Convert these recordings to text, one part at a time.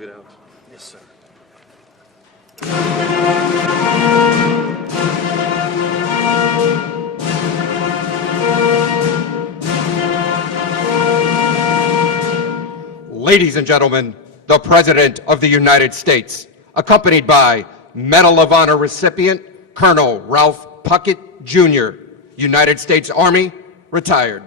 look it out. Yes, sir. Ladies and gentlemen, the President of the United States, accompanied by Medal of Honor recipient Colonel Ralph Puckett, Jr., United States Army, retired.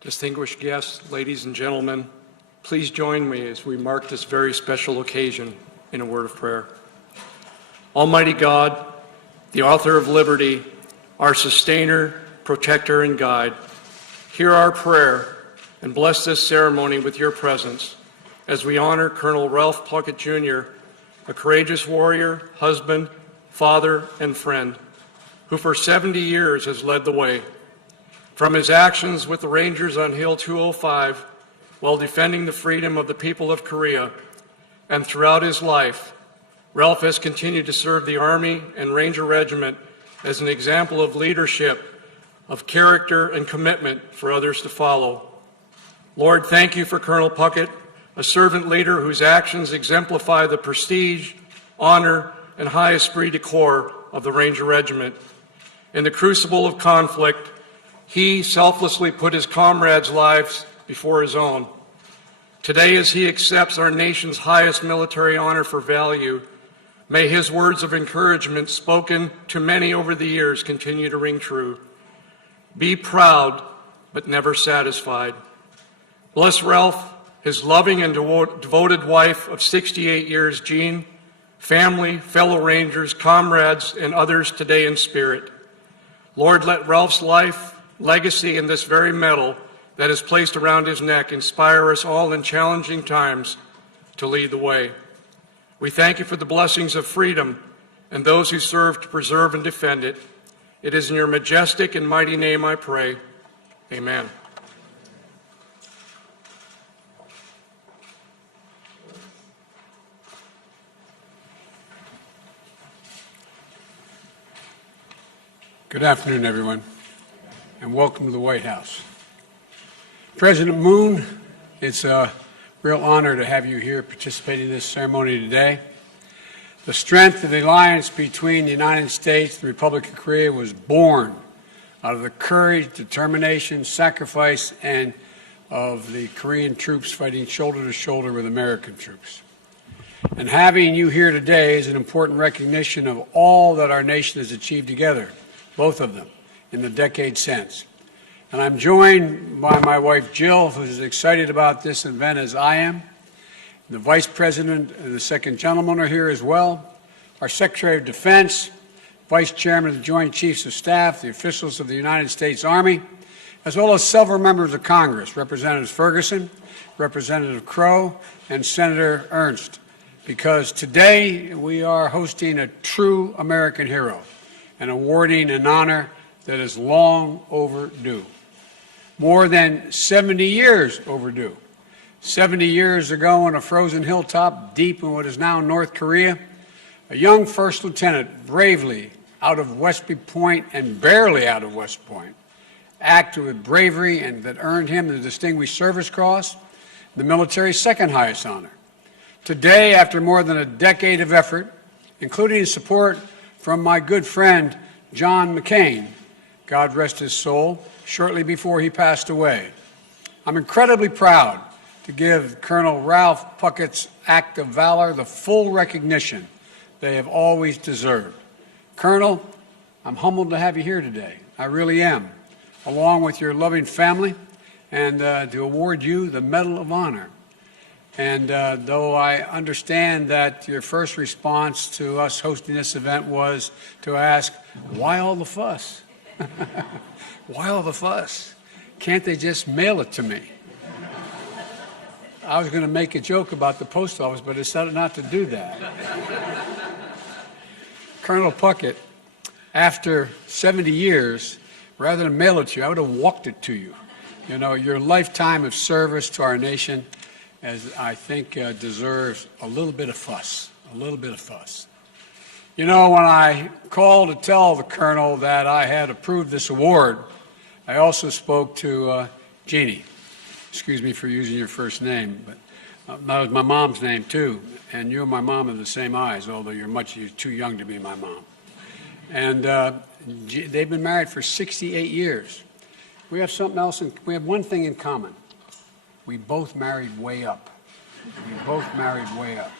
Distinguished guests, ladies and gentlemen, please join me as we mark this very special occasion in a word of prayer. Almighty God, the author of liberty, our sustainer, protector, and guide, hear our prayer and bless this ceremony with your presence as we honor Colonel Ralph Puckett, Jr., a courageous warrior, husband, father, and friend, who for 70 years has led the way. From his actions with the Rangers on Hill 205 while defending the freedom of the people of Korea, and throughout his life, Ralph has continued to serve the Army and Ranger Regiment as an example of leadership, of character and commitment for others to follow. Lord, thank you for Colonel Puckett, a servant leader whose actions exemplify the prestige, honor, and high esprit de corps of the Ranger Regiment. In the crucible of conflict, he selflessly put his comrades' lives before his own. Today, as he accepts our nation's highest military honor for value, may his words of encouragement spoken to many over the years continue to ring true. Be proud, but never satisfied. Bless Ralph, his loving and devoted wife of 68 years, Jean, family, fellow Rangers, comrades, and others today in spirit. Lord, let Ralph's life, legacy, and this very medal that is placed around his neck inspire us all in challenging times to lead the way. We thank you for the blessings of freedom and those who serve to preserve and defend it. It is in your majestic and mighty name I pray. Amen. Good afternoon, everyone, and welcome to the White House. President Moon, it's a real honor to have you here participating in this ceremony today. The strength of the alliance between the United States and the Republic of Korea was born out of the courage, determination, sacrifice, and of the Korean troops fighting shoulder to shoulder with American troops. And having you here today is an important recognition of all that our nation has achieved together, both of them, in the decades since. And I'm joined by my wife, Jill, who's as excited about this event as I am. The Vice President and the Second Gentleman are here as well. Our Secretary of Defense, Vice Chairman of the Joint Chiefs of Staff, the officials of the United States Army, as well as several members of Congress, Representative Ferguson, Representative Crow, and Senator Ernst, because today we are hosting a true American hero and awarding an honor that is long overdue. More than 70 years overdue. 70 years ago on a frozen hilltop deep in what is now North Korea, a young first lieutenant bravely out of Westby Point and barely out of West Point acted with bravery and that earned him the Distinguished Service Cross, the military's second highest honor. Today, after more than a decade of effort, including support from my good friend John McCain, God rest his soul, shortly before he passed away. I'm incredibly proud to give Colonel Ralph Puckett's act of valor the full recognition they have always deserved. Colonel, I'm humbled to have you here today. I really am, along with your loving family, and to award you the Medal of Honor. And though I understand that your first response to us hosting this event was to ask, why all the fuss? Why all the fuss? Can't they just mail it to me? I was going to make a joke about the post office, but I decided not to do that. Colonel Puckett, after 70 years, rather than mail it to you, I would have walked it to you. You know, your lifetime of service to our nation, as I think deserves a little bit of fuss, a little bit of fuss. You know, when I called to tell the Colonel that I had approved this award, I also spoke to Jeannie. Excuse me for using your first name, but that was my mom's name too. And you and my mom have the same eyes, although you're too young to be my mom. And they've been married for 68 years. We have something else, we have one thing in common. We both married way up. We both married way up.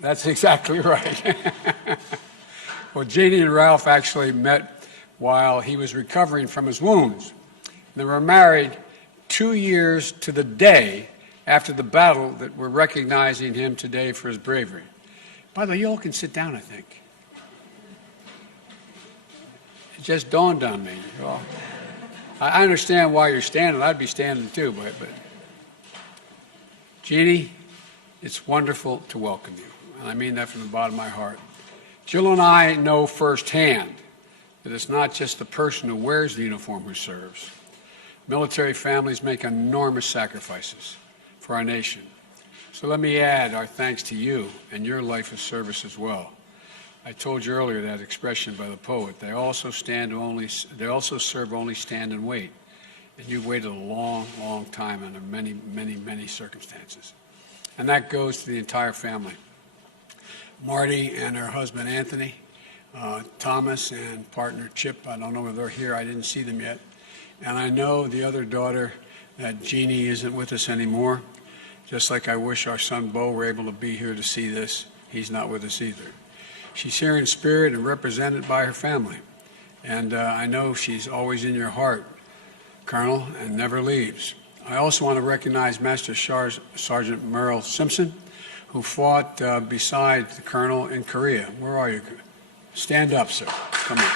That's exactly right. Well, Jeannie and Ralph actually met while he was recovering from his wounds. They were married 2 years to the day after the battle that we're recognizing him today for his bravery. By the way, you all can sit down, I think. It just dawned on me. Well, I understand why you're standing. I'd be standing too, but Jeannie, it's wonderful to welcome you. And I mean that from the bottom of my heart. Jill and I know firsthand that it's not just the person who wears the uniform who serves. Military families make enormous sacrifices for our nation. So let me add our thanks to you and your life of service as well. I told you earlier that expression by the poet. They also serve only, stand and wait. And you've waited a long, long time under many, many, many circumstances. And that goes to the entire family. Marty and her husband Anthony, Thomas and partner Chip, I don't know whether they're here, I didn't see them yet. And I know the other daughter, Jeannie, isn't with us anymore. Just like I wish our son Bo were able to be here to see this, he's not with us either. She's here in spirit and represented by her family. And I know she's always in your heart, Colonel, and never leaves. I also want to recognize Master Sergeant Merle Simpson, who fought beside the Colonel in Korea. Where are you? Stand up, sir. Come on.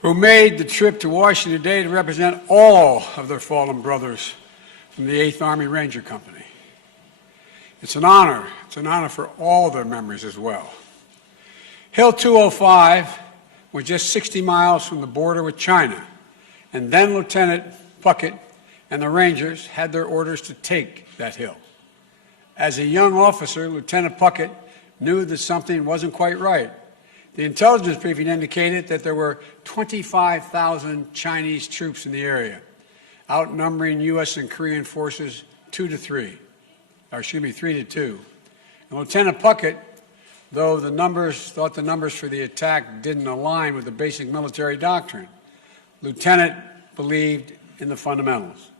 Who made the trip to Washington today to represent all of their fallen brothers from the 8th Army Ranger Company. It's an honor. It's an honor for all their memories as well. Hill 205 was just 60 miles from the border with China, and then Lieutenant Puckett and the Rangers had their orders to take that hill. As a young officer, Lieutenant Puckett knew that something wasn't quite right. The intelligence briefing indicated that there were 25,000 Chinese troops in the area, outnumbering U.S. and Korean forces 3 to 2. And Lieutenant Puckett, though thought the numbers for the attack didn't align with the basic military doctrine, Lieutenant believed in the fundamentals.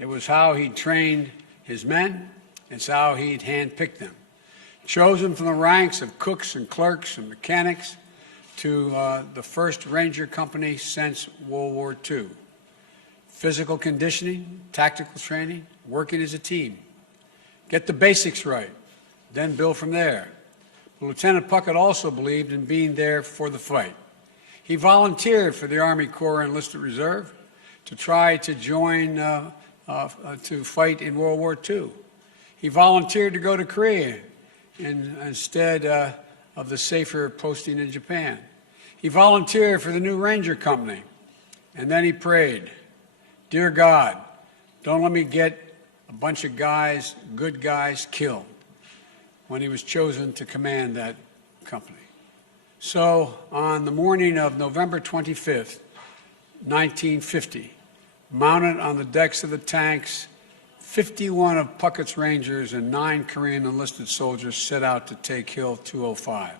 It was how he trained his men. It's how he'd handpicked them. Chosen from the ranks of cooks and clerks and mechanics to the first Ranger Company since World War II. Physical conditioning, tactical training, working as a team. Get the basics right, then build from there. But Lieutenant Puckett also believed in being there for the fight. He volunteered for the Army Corps Enlisted Reserve to try to join to fight in World War II. He volunteered to go to Korea instead of the safer posting in Japan. He volunteered for the new Ranger Company, and then he prayed, "Dear God, don't let me get a bunch of guys, good guys, killed. when he was chosen to command that company. So, on the morning of November 25th, 1950, mounted on the decks of the tanks, 51 of Puckett's Rangers and 9 Korean enlisted soldiers set out to take Hill 205.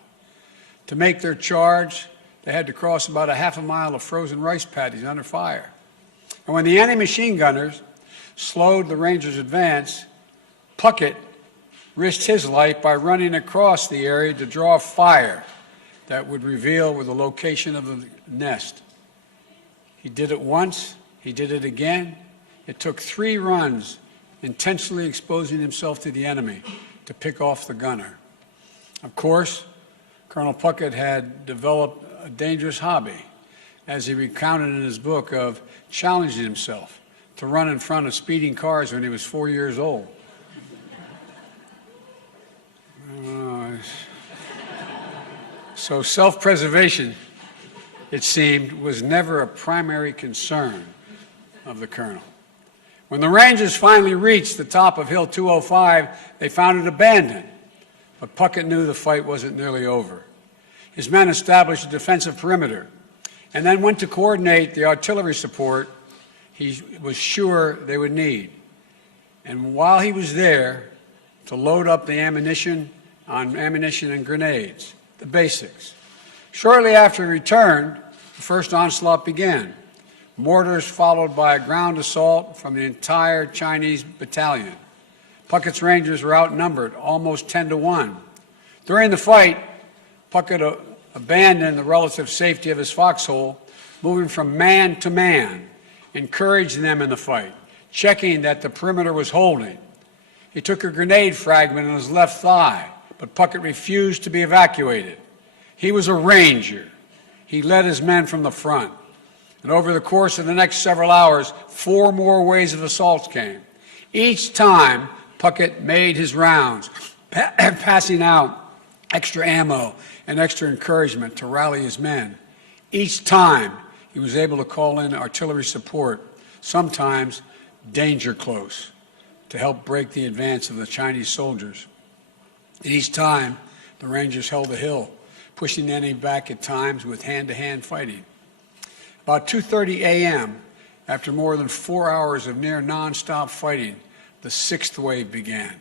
To make their charge, they had to cross about a half a mile of frozen rice paddies under fire. And when the enemy machine gunners slowed the Rangers' advance, Puckett risked his life by running across the area to draw fire that would reveal where the location of the nest. He did it once, he did it again. It took 3 runs, intentionally exposing himself to the enemy to pick off the gunner. Of course, Colonel Puckett had developed a dangerous hobby, as he recounted in his book, of challenging himself to run in front of speeding cars when he was 4 years old. So self-preservation, it seemed, was never a primary concern of the colonel. When the Rangers finally reached the top of Hill 205, they found it abandoned. But Puckett knew the fight wasn't nearly over. His men established a defensive perimeter and then went to coordinate the artillery support he was sure they would need. And while he was there, to load up the ammunition and grenades, the basics. Shortly after he returned, the first onslaught began. Mortars followed by a ground assault from the entire Chinese battalion. Puckett's Rangers were outnumbered, almost 10-1. During the fight, Puckett abandoned the relative safety of his foxhole, moving from man to man, encouraging them in the fight, checking that the perimeter was holding. He took a grenade fragment in his left thigh, but Puckett refused to be evacuated. He was a Ranger. He led his men from the front. And over the course of the next several hours, 4 more waves of assaults came. Each time, Puckett made his rounds, passing out extra ammo and extra encouragement to rally his men. Each time, he was able to call in artillery support, sometimes danger close, to help break the advance of the Chinese soldiers. And each time, the Rangers held the hill, pushing the enemy back at times with hand-to-hand fighting. About 2:30 a.m., after more than 4 hours of near nonstop fighting, the 6th wave began.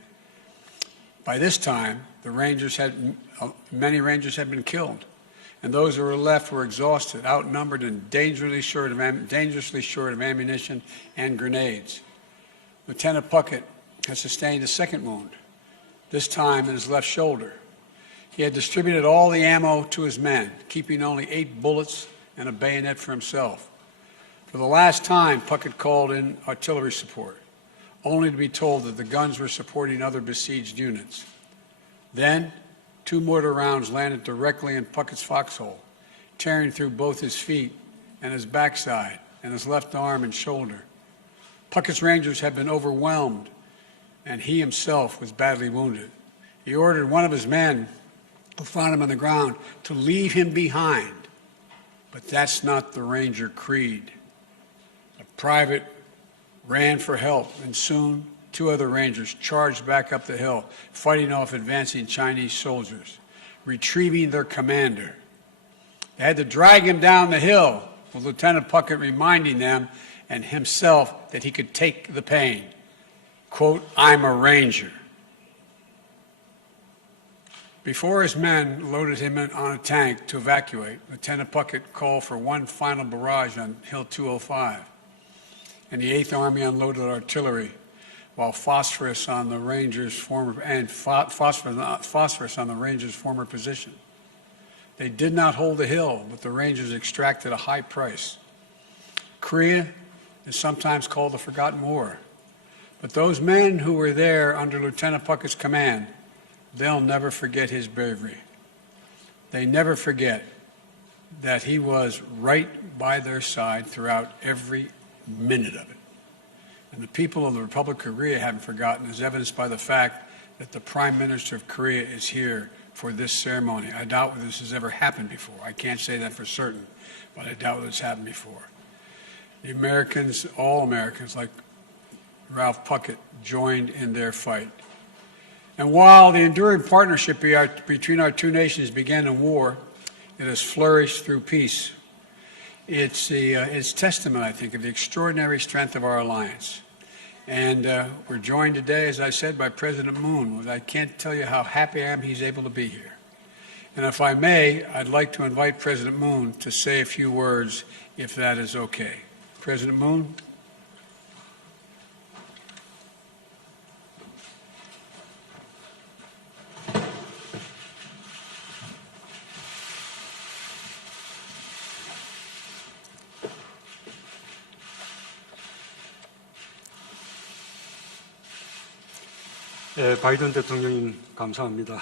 By this time, many Rangers had been killed, and those who were left were exhausted, outnumbered, and dangerously short of ammunition and grenades. Lieutenant Puckett had sustained a second wound, this time in his left shoulder. He had distributed all the ammo to his men, keeping only 8 bullets and a bayonet for himself. For the last time, Puckett called in artillery support, only to be told that the guns were supporting other besieged units. Then, 2 mortar rounds landed directly in Puckett's foxhole, tearing through both his feet and his backside and his left arm and shoulder. Puckett's Rangers had been overwhelmed, and he himself was badly wounded. He ordered one of his men, who found him on the ground, to leave him behind. But that's not the Ranger creed. A private ran for help, and soon 2 other Rangers charged back up the hill, fighting off advancing Chinese soldiers, retrieving their commander. They had to drag him down the hill, with Lieutenant Puckett reminding them and himself that he could take the pain. Quote, "I'm a Ranger." Before his men loaded him on a tank to evacuate, Lieutenant Puckett called for one final barrage on Hill 205, and the 8th Army unloaded artillery, while phosphorus on the Rangers' former position. They did not hold the hill, but the Rangers extracted a high price. Korea is sometimes called the Forgotten War, but those men who were there under Lieutenant Puckett's command, they'll never forget his bravery. They never forget that he was right by their side throughout every minute of it. And the people of the Republic of Korea haven't forgotten, as evidenced by the fact that the Prime Minister of Korea is here for this ceremony. I doubt whether this has ever happened before. I can't say that for certain, but I doubt whether it's happened before. The Americans, all Americans, like Ralph Puckett, joined in their fight. And while the enduring partnership between our two nations began in war, it has flourished through peace. It's testament, I think, of the extraordinary strength of our alliance. And we're joined today, as I said, by President Moon. I can't tell you how happy I am he's able to be here. And if I may, I'd like to invite President Moon to say a few words, if that is okay. President Moon. 바이든 대통령님 감사합니다.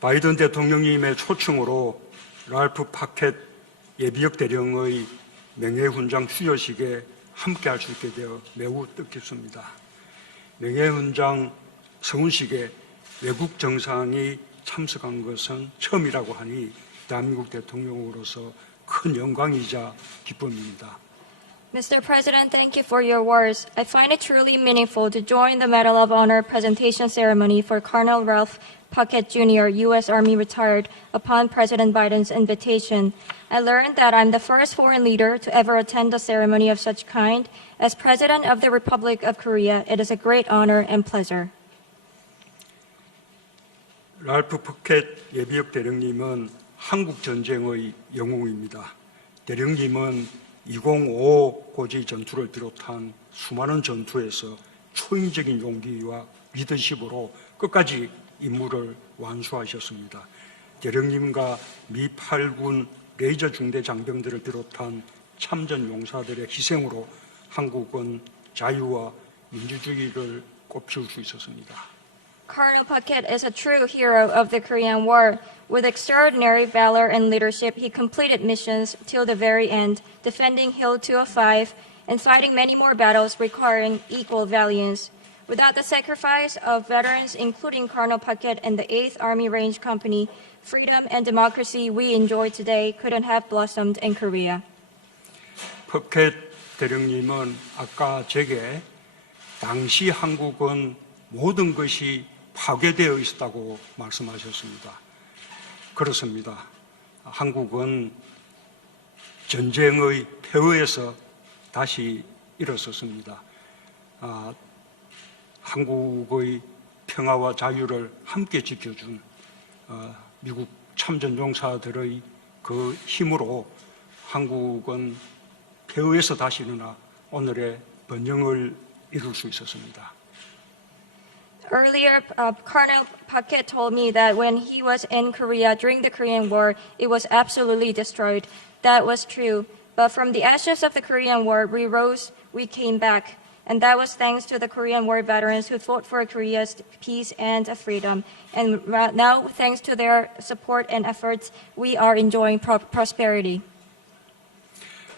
바이든 대통령님의 초청으로 랄프 파켓 예비역 대령의 명예훈장 수여식에 함께할 수 있게 되어 매우 뜻깊습니다. 명예훈장 서훈식에 외국 정상이 참석한 것은 처음이라고 하니 대한민국 대통령으로서 큰 영광이자 기쁨입니다. Mr. President, thank you for your words. I find it truly meaningful to join the Medal of Honor presentation ceremony for Colonel Ralph Puckett, Jr., U.S. Army retired, upon President Biden's invitation. I learned that I'm the first foreign leader to ever attend a ceremony of such kind. As President of the Republic of Korea, it is a great honor and pleasure. 랄프 푸켓 예비역 대령님은 한국 전쟁의 영웅입니다. 대령님은 2055 고지 전투를 비롯한 수많은 전투에서 초인적인 용기와 리더십으로 끝까지 임무를 완수하셨습니다. 대령님과 미 8군 레이저 중대 장병들을 비롯한 참전 용사들의 희생으로 한국은 자유와 민주주의를 꽃피울 수 있었습니다. Colonel Puckett is a true hero of the Korean War. With extraordinary valor and leadership, he completed missions till the very end, defending Hill 205 and fighting many more battles requiring equal valiance. Without the sacrifice of veterans, including Colonel Puckett and the 8th Army Range Company, freedom and democracy we enjoy today couldn't have blossomed in Korea. 푸켓 대령님은 아까 제게 당시 한국은 모든 것이 파괴되어 있었다고 말씀하셨습니다. 그렇습니다. 한국은 전쟁의 폐허에서 다시 일어섰습니다. 한국의 평화와 자유를 함께 지켜준 미국 참전 용사들의 그 힘으로 한국은 폐허에서 다시 일어나 오늘의 번영을 이룰 수 있었습니다. Earlier, Colonel Puckett told me that when he was in Korea during the Korean War, it was absolutely destroyed. That was true. But from the ashes of the Korean War, we rose, we came back. And that was thanks to the Korean War veterans who fought for Korea's peace and freedom. And now, thanks to their support and efforts, we are enjoying prosperity.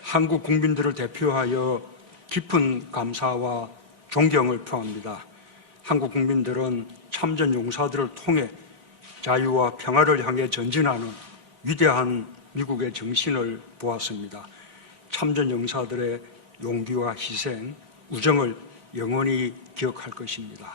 한국 국민들을 대표하여 깊은 감사와 존경을 표합니다. 한국 국민들은 참전 용사들을 통해 자유와 평화를 향해 전진하는 위대한 미국의 정신을 보았습니다. 참전 용사들의 용기와 희생, 우정을 영원히 기억할 것입니다.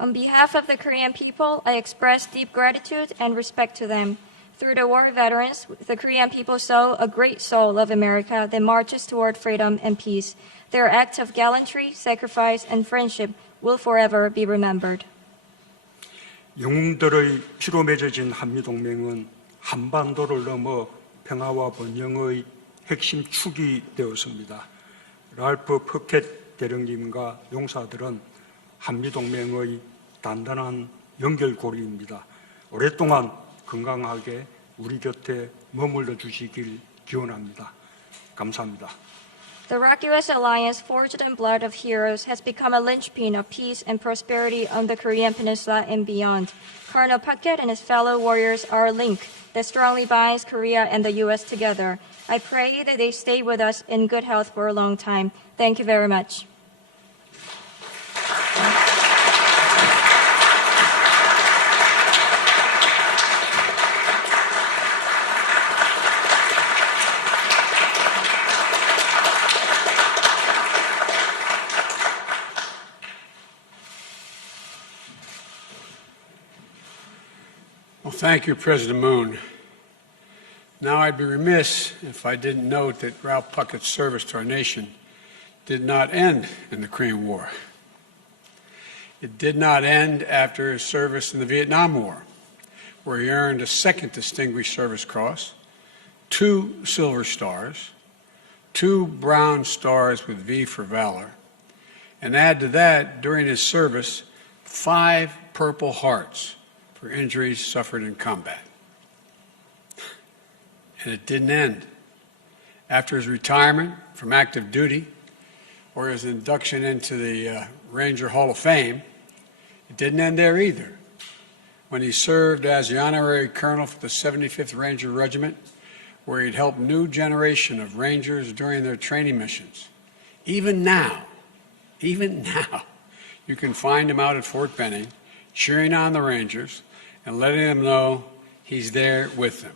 On behalf of the Korean people, I express deep gratitude and respect to them. Through the war veterans, the Korean people saw a great soul of America that marches toward freedom and peace. Their acts of gallantry, sacrifice, and friendship will forever be remembered. 영웅들의 피로 맺어진 한미동맹은 한반도를 넘어 평화와 번영의 핵심 축이 되었습니다. 랄프 푸켓 대령님과 용사들은 한미동맹의 단단한 연결고리입니다. 오랫동안 건강하게 우리 곁에 머물러 주시길 기원합니다. 감사합니다. The Rock-US alliance, forged in blood of heroes, has become a linchpin of peace and prosperity on the Korean Peninsula and beyond. Colonel Puckett and his fellow warriors are a link that strongly binds Korea and the U.S. together. I pray that they stay with us in good health for a long time. Thank you very much. Well, thank you, President Moon. Now, I'd be remiss if I didn't note that Ralph Puckett's service to our nation did not end in the Korean War. It did not end after his service in the Vietnam War, where he earned a second Distinguished Service Cross, 2 Silver Stars, 2 Bronze Stars with V for Valor, and add to that, during his service, 5 Purple Hearts for injuries suffered in combat. And it didn't end. After his retirement from active duty, or his induction into the Ranger Hall of Fame, it didn't end there either. When he served as the honorary colonel for the 75th Ranger Regiment, where he'd helped new generation of Rangers during their training missions. Even now, you can find him out at Fort Benning, cheering on the Rangers and letting them know he's there with them.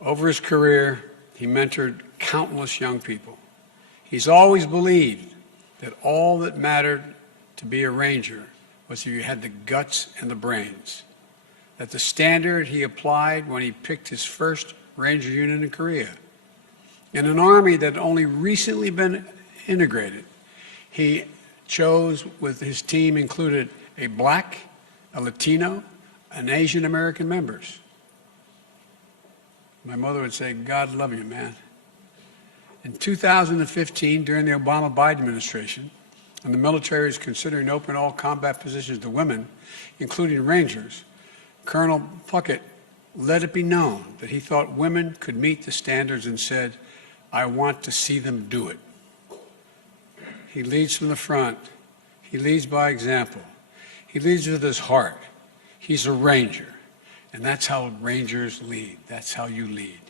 Over his career, he mentored countless young people. He's always believed that all that mattered to be a Ranger was if you had the guts and the brains, that the standard he applied when he picked his first Ranger unit in Korea, in an army that had only recently been integrated, he chose, with his team included a black, a Latino, and Asian American members. My mother would say, God love you, man. In 2015, during the Obama-Biden administration, and the military is considering open all combat positions to women, including Rangers, Colonel Puckett let it be known that he thought women could meet the standards and said, I want to see them do it. He leads from the front. He leads by example. He leads with his heart. He's a Ranger. And that's how Rangers lead. That's how you lead.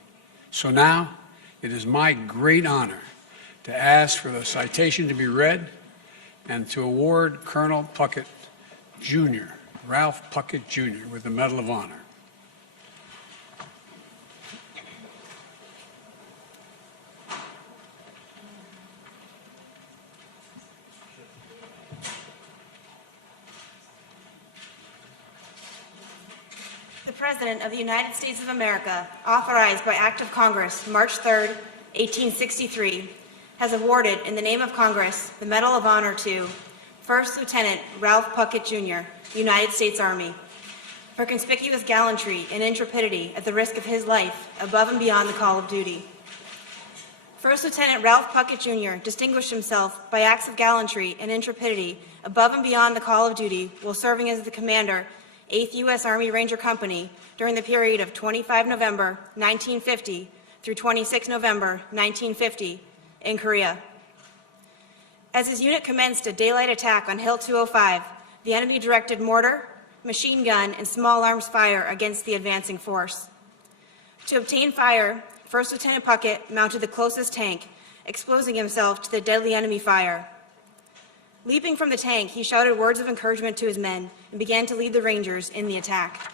So now, it is my great honor to ask for the citation to be read and to award Colonel Puckett, Jr., Ralph Puckett, Jr., with the Medal of Honor. The President of the United States of America, authorized by Act of Congress, March 3, 1863, has awarded, in the name of Congress, the Medal of Honor to First Lieutenant Ralph Puckett, Jr., United States Army, for conspicuous gallantry and intrepidity at the risk of his life above and beyond the call of duty. First Lieutenant Ralph Puckett, Jr. distinguished himself by acts of gallantry and intrepidity above and beyond the call of duty while serving as the commander, 8th U.S. Army Ranger Company, during the period of 25 November 1950 through 26 November 1950 in Korea. As his unit commenced a daylight attack on Hill 205, the enemy directed mortar, machine gun, and small arms fire against the advancing force. To obtain fire, First Lieutenant Puckett mounted the closest tank, exposing himself to the deadly enemy fire. Leaping from the tank, he shouted words of encouragement to his men and began to lead the Rangers in the attack.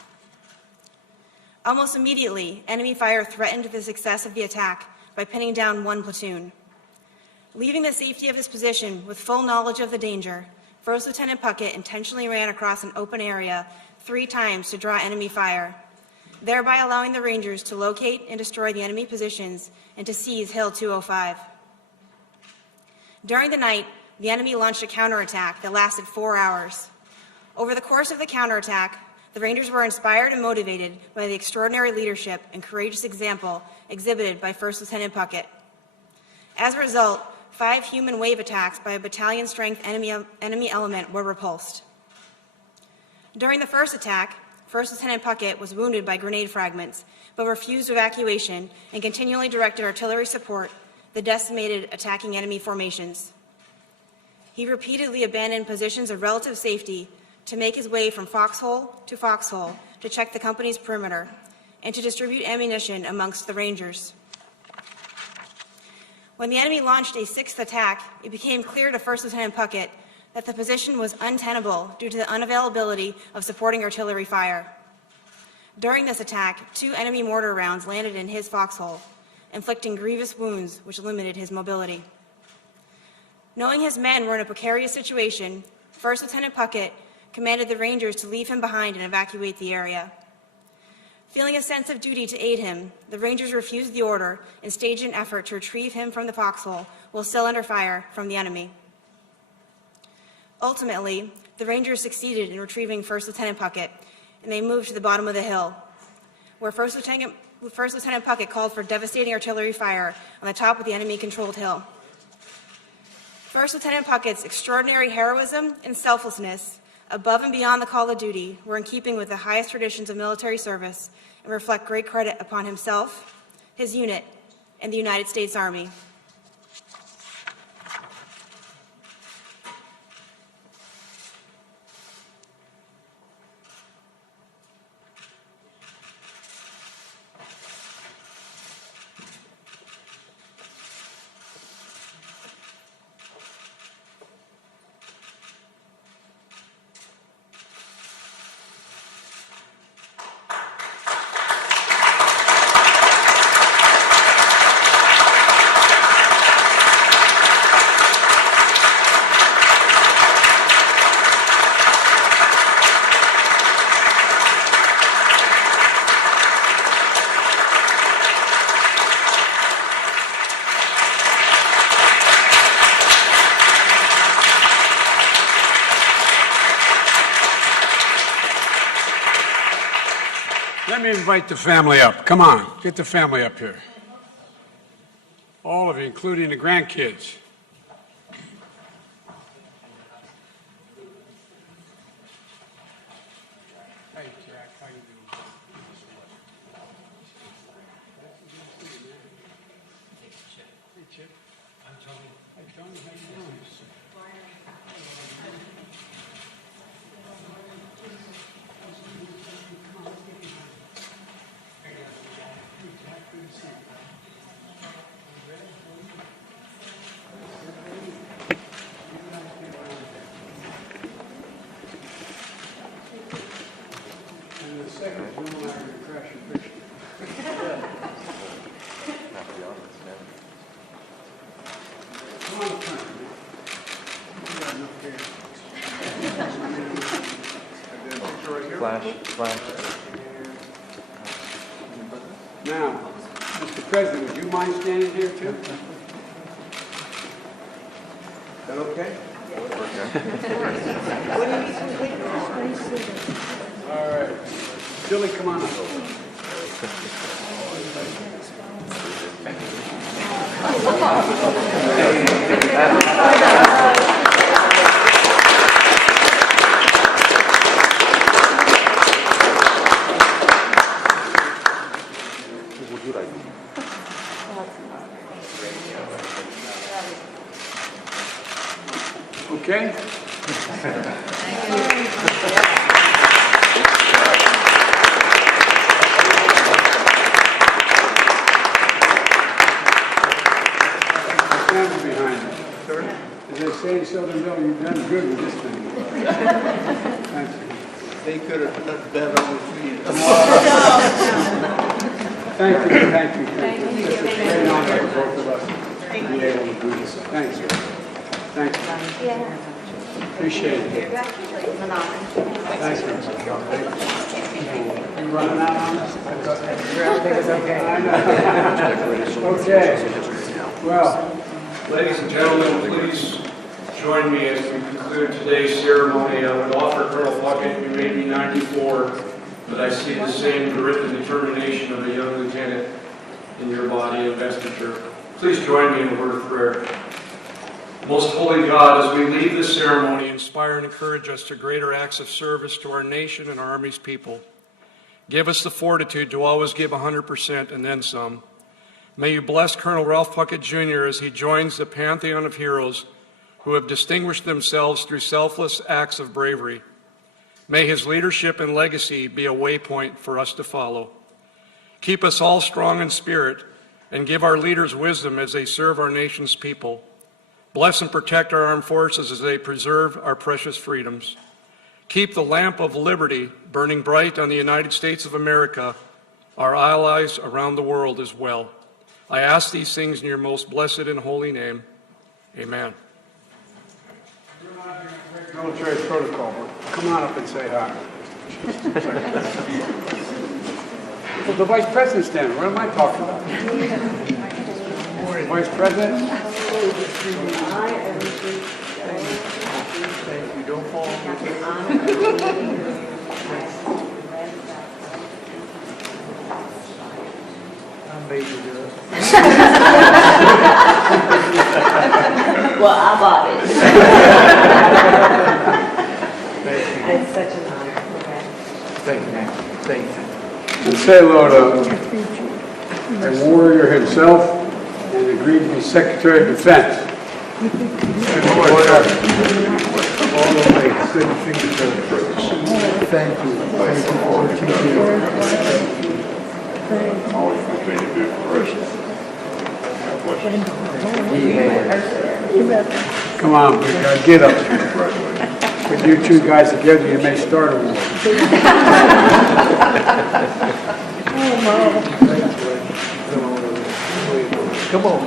Almost immediately, enemy fire threatened the success of the attack by pinning down one platoon. Leaving the safety of his position with full knowledge of the danger, First Lieutenant Puckett intentionally ran across an open area 3 times to draw enemy fire, thereby allowing the Rangers to locate and destroy the enemy positions and to seize Hill 205. During the night, the enemy launched a counterattack that lasted 4 hours. Over the course of the counterattack, the Rangers were inspired and motivated by the extraordinary leadership and courageous example exhibited by First Lieutenant Puckett. As a result, 5 human wave attacks by a battalion-strength enemy element were repulsed. During the first attack, First Lieutenant Puckett was wounded by grenade fragments, but refused evacuation and continually directed artillery support the decimated attacking enemy formations. He repeatedly abandoned positions of relative safety to make his way from foxhole to check the company's perimeter and to distribute ammunition amongst the Rangers. When the enemy launched a 6th attack, it became clear to First Lieutenant Puckett that the position was untenable due to the unavailability of supporting artillery fire. During this attack, 2 enemy mortar rounds landed in his foxhole, inflicting grievous wounds which limited his mobility. Knowing his men were in a precarious situation, First Lieutenant Puckett commanded the Rangers to leave him behind and evacuate the area. Feeling a sense of duty to aid him, the Rangers refused the order and staged an effort to retrieve him from the foxhole while still under fire from the enemy. Ultimately, the Rangers succeeded in retrieving First Lieutenant Puckett, and they moved to the bottom of the hill, where First Lieutenant Puckett called for devastating artillery fire on the top of the enemy-controlled hill. First Lieutenant Puckett's extraordinary heroism and selflessness, above and beyond the call of duty, were in keeping with the highest traditions of military service and reflect great credit upon himself, his unit, and the United States Army. Let me invite the family up. Come on, get the family up here. All of you, including the grandkids. Hey, Jack, how you doing? Hey, Chip. I'm Tony. Hey, Tony, how you doing? Flash. Now, Mr. President, would you mind standing here too? Is that okay? All right. Billy, come on up. Okay? Stand behind you. As they say in Southern Mill, you've done good with this thing. Thank you. They could have done better with me. Thank you. It's a great honor for both of us to be able to do this. Thank you. Thank you. Appreciate it. Thank you. You running out on us? Everything is okay. Okay. Well, Ladies and gentlemen, please join me as we conclude today's ceremony. I would offer Colonel Puckett, you may be 94, but I see the same grit and determination of a young lieutenant in your body and investiture. Please join me in a word of prayer. Most holy God, as we leave this ceremony, inspire and encourage us to greater acts of service to our nation and our Army's people. Give us the fortitude to always give 100% and then some. May you bless Colonel Ralph Puckett, Jr. as he joins the pantheon of heroes who have distinguished themselves through selfless acts of bravery. May his leadership and legacy be a waypoint for us to follow. Keep us all strong in spirit and give our leaders wisdom as they serve our nation's people. Bless and protect our armed forces as they preserve our precious freedoms. Keep the lamp of liberty burning bright on the United States of America, our allies around the world as well. I ask these things in your most blessed and holy name. Amen. military protocol. come on up and say hi. Well, the Vice President's standing. What am I talking about? Vice President? Well, I bought it. It's such an honor. Okay. Thank you, ma'am. Thank you. And say hello to a warrior himself and agreed to be Secretary of Defense. All the way, good fingerprint first. Thank you. Thank you for what you do. Always continue to be a professional. Come on, big guy, get up. With you two guys together, you may start a war. Come on.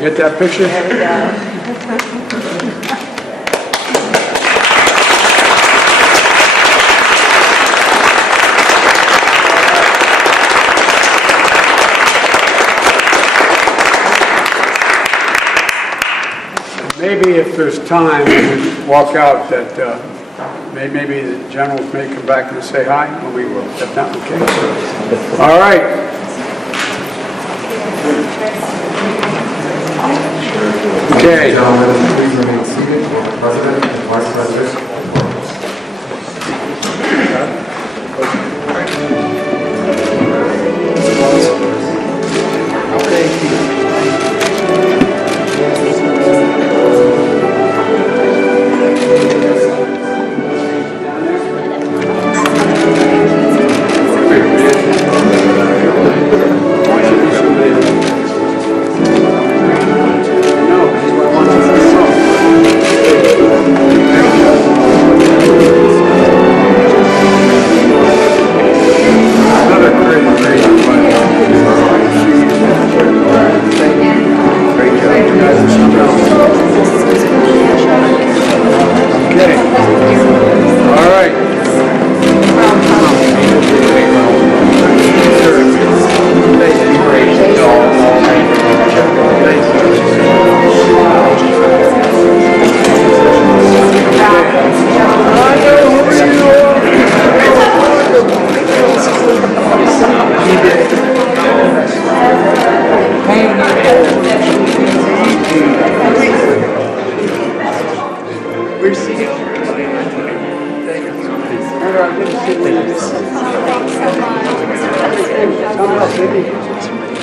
Get that picture? There we go. Maybe if there's time, we can walk out that maybe the generals may come back and say hi when we will. If not, okay. All right. Okay. Gentlemen, please remain seated for the President and Vice President.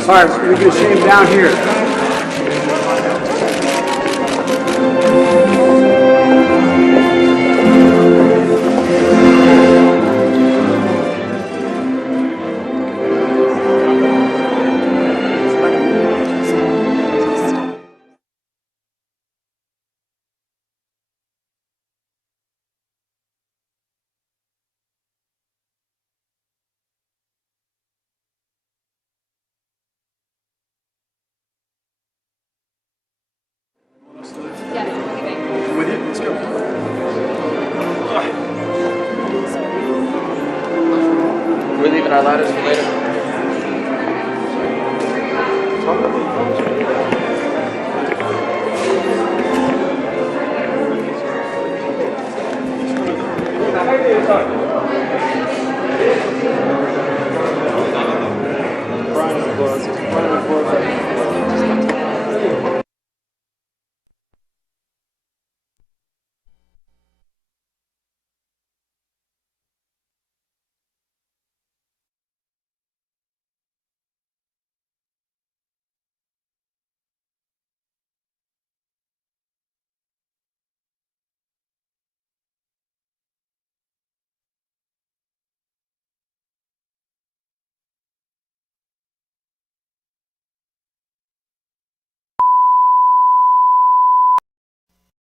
All right, we're going to see him down here. With you? Let's go. We're leaving our ladders for later. How are you doing?